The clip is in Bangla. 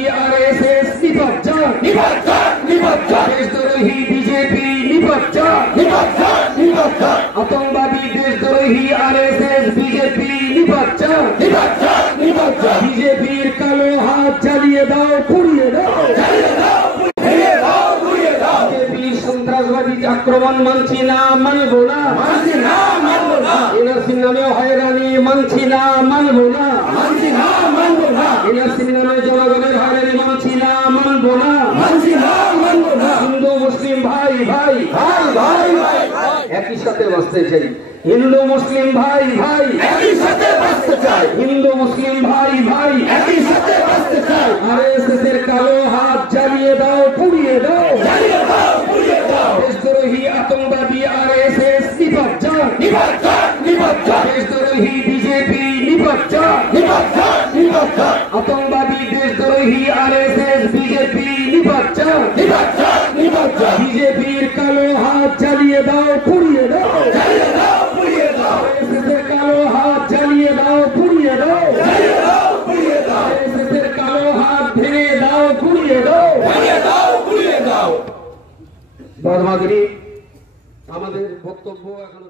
আতঙ্কবাদী আরএসএস নিপাত দেশদ্রোহী বিজেপি নিপাত আতঙ্কবাদী দেশদ্রোহী আরএসএস বিজেপি নিপাত বিজেপির কালো হাত জ্বালিয়ে দাও পুড়িয়ে দাও বিজেপির সন্ত্রাসবাদী আক্রমণ মানছি না মানব না এনআরসি নামে হয়রানি মানছি না মানব না এনআরসি নামে জনগণের হয়রানি মানছি না মানব না হিন্দু মুসলিম ভাই ভাই একই সাথে বাঁচতে চাই হিন্দু মুসলিম ভাই ভাই একই সাথে বাঁচতে চাই হিন্দু মুসলিম ভাই ভাই একই সাথে বাঁচতে চাই আরএসএস এর কালো হাত জ্বালিয়ে দাও পুড়িয়ে দাও দেশদ্রোহী আতঙ্কবাদী আরএসএস নিপাত দেশদ্রোহী বিজেপি নিপাত আতঙ্কবাদী দেশদ্রোহী আরএসএস বিজেপি নিপাত বিজেপির কালো হাত জ্বালিয়ে দাও পুড়িয়ে দাও আরএসএসের কালো হাত জ্বালিয়ে দাও পুড়িয়ে দাও আরএসএসের কালো হাত ভেঙে দাও পুড়িয়ে দাও। আমাদের বক্তব্য এখনো